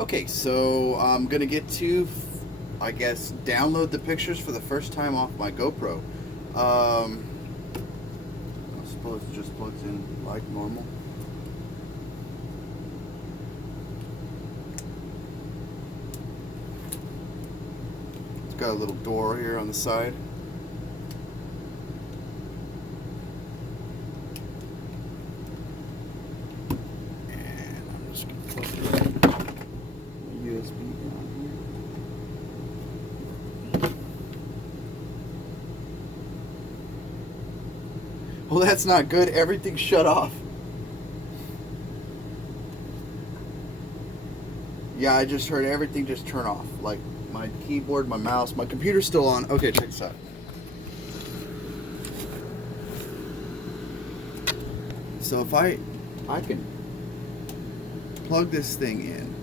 Okay, so I'm gonna get to, I guess, download the pictures for the first time off my GoPro. I suppose it just plugs in like normal. It's got a little door here on the side. And I'm just gonna plug the USB down here. Well, that's not good. Everything's shut off. Yeah, I just heard everything just turn off. Like my keyboard, my mouse, my computer's still on. Okay, check this out. So if I can plug this thing in.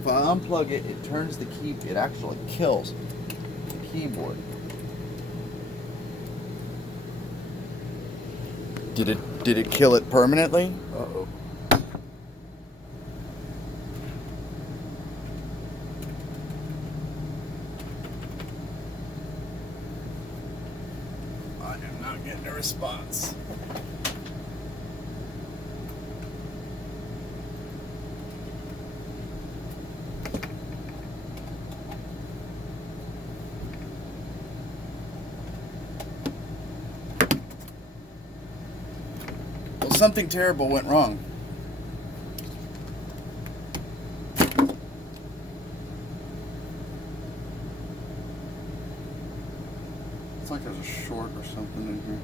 If I unplug it, it turns the key. It actually kills the keyboard. Did it kill it permanently? Uh-oh. I am not getting a response. Well, something terrible went wrong. It's like there's a short or something in here.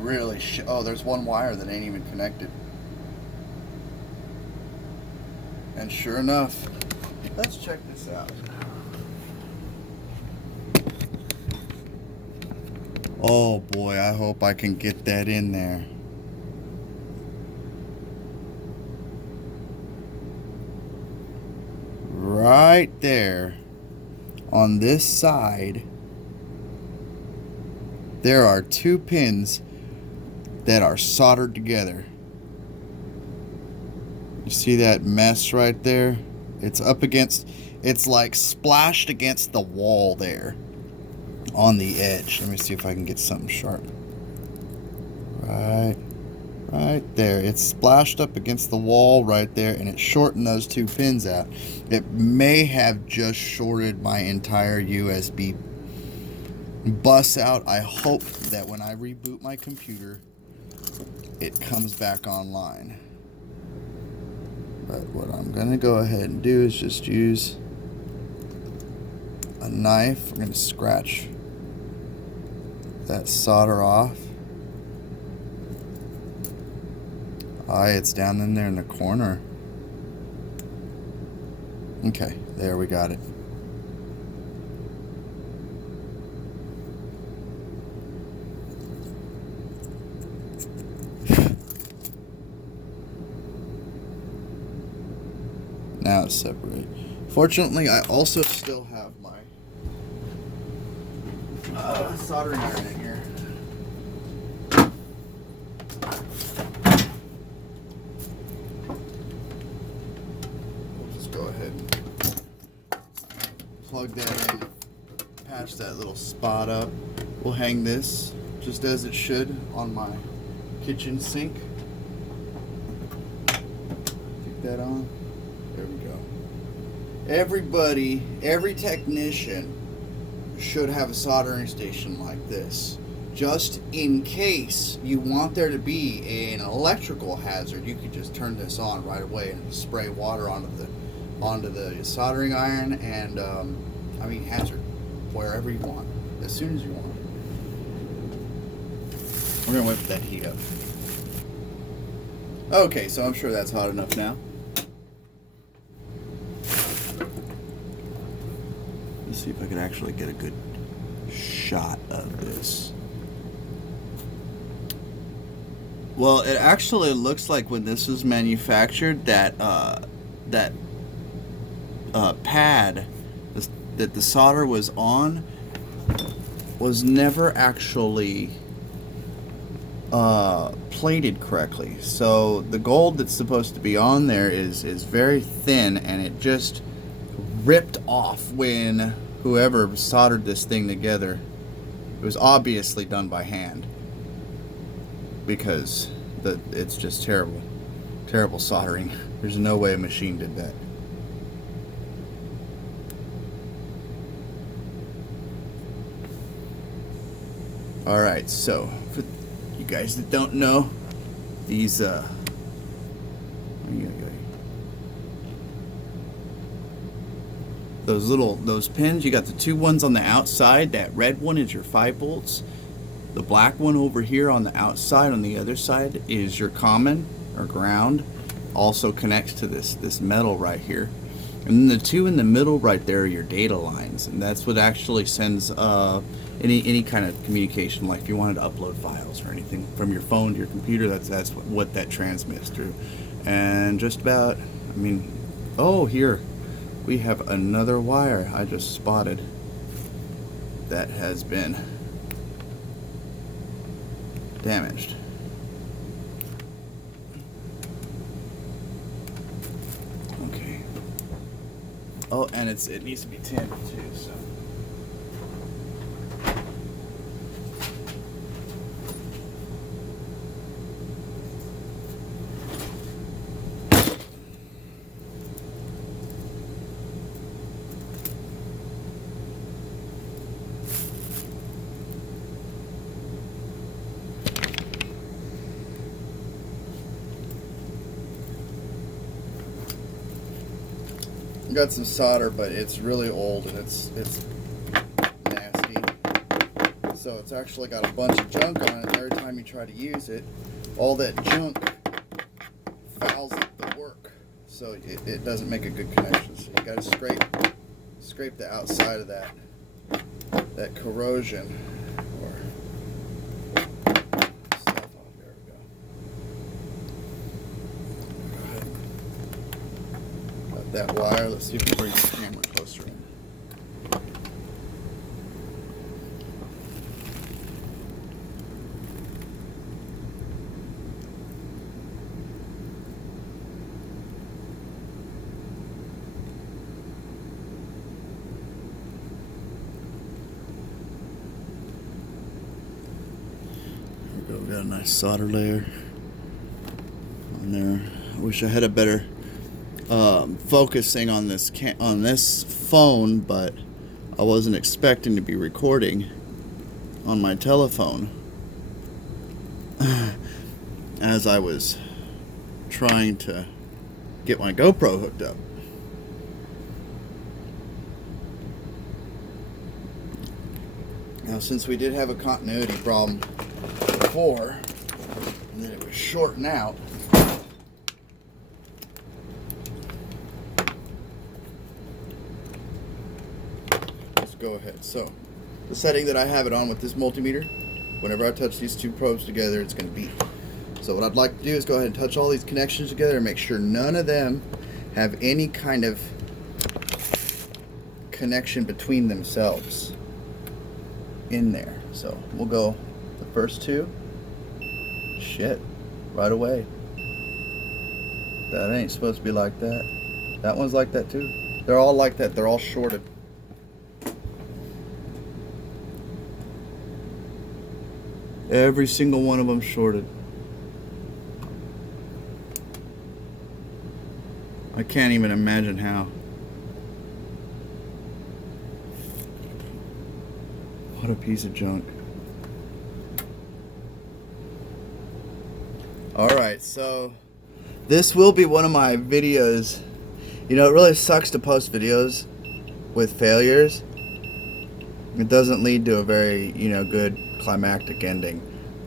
Really? Oh, there's one wire that ain't even connected. And sure enough, let's check this out. Oh boy, I hope I can get that in there. Right there on this side, there are two pins that are soldered together. You see that mess right there? It's up against, it's like splashed against the wall there on the edge. Let me see if I can get something sharp. Right there. It's splashed up against the wall right there, and it shortened those two pins out. It may have just shorted my entire USB bus out. I hope that when I reboot my computer, it comes back online. But what I'm going to go ahead and do is just use a knife. I'm going to scratch that solder off. It's down in there in the corner. Okay, there, we got it. Now it's separated. Fortunately, I also still have my soldering iron in here. We'll just go ahead and plug that in, patch that little spot up. We'll hang this just as it should on my kitchen sink. Keep that on. There we go. Every technician should have a soldering station like this. Just in case you want there to be an electrical hazard, you could just turn this on right away and spray water onto the soldering iron and hazard wherever you want, as soon as you want. We're gonna wait for that heat up. Okay, so I'm sure that's hot enough now. Let's see if I can actually get a good shot of this. Well, it actually looks like when this was manufactured that that pad that the solder was on was never actually plated correctly. So the gold that's supposed to be on there is very thin, and it just ripped off when whoever soldered this thing together. It was obviously done by hand, because it's just terrible soldering. There's no way a machine did that. Alright, so for you guys that don't know, these those pins, you got the two ones on the outside. That red one is your 5 volts. The black one over here on the outside, on the other side, is your common or ground. Also connects to this metal right here. And then the two in the middle right there are your data lines, and that's what actually sends any kind of communication. Like if you wanted to upload files or anything from your phone to your computer, that's what that transmits through. And just about, I mean, oh, here we have another wire I just spotted that has been damaged. Okay. Oh, and it needs to be tinned too, so. Got some solder, but it's really old and it's nasty. So it's actually got a bunch of junk on it, and every time you try to use it, all that junk fouls up the work. So it doesn't make a good connection. So you gotta scrape the outside of that corrosion or stuff off. There we go. That wire. Let's see if we can bring the camera closer in. There we go. We got a nice solder layer on there. I wish I had a better focusing on this phone, but I wasn't expecting to be recording on my telephone as I was trying to get my GoPro hooked up. Now, since we did have a continuity problem before, and then it was shorting out, go ahead. So the setting that I have it on with this multimeter, whenever I touch these two probes together, it's going to beep. So what I'd like to do is go ahead and touch all these connections together and make sure none of them have any kind of connection between themselves in there. So we'll go the first two. Shit, right away. That ain't supposed to be like that. That one's like that too. They're all like that. They're all shorted. Every single one of them shorted. I can't even imagine how. What a piece of junk. Alright, so this will be one of my videos. You know, it really sucks to post videos with failures. It doesn't lead to a very, good climactic ending.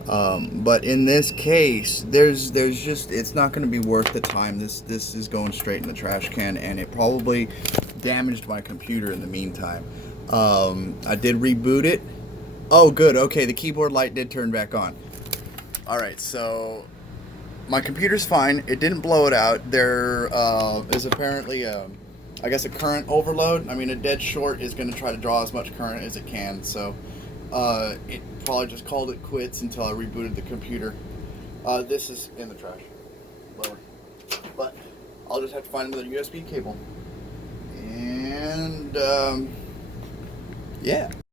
But in this case, there's just, it's not going to be worth the time. This is going straight in the trash can, and it probably damaged my computer in the meantime. I did reboot it. Oh, good. Okay, the keyboard light did turn back on. Alright, so my computer's fine. It didn't blow it out. There is apparently I guess a current overload. I mean, a dead short is going to try to draw as much current as it can, so it probably just called it quits until I rebooted the computer. This is in the trash. Lower. But I'll just have to find another USB cable. And, yeah.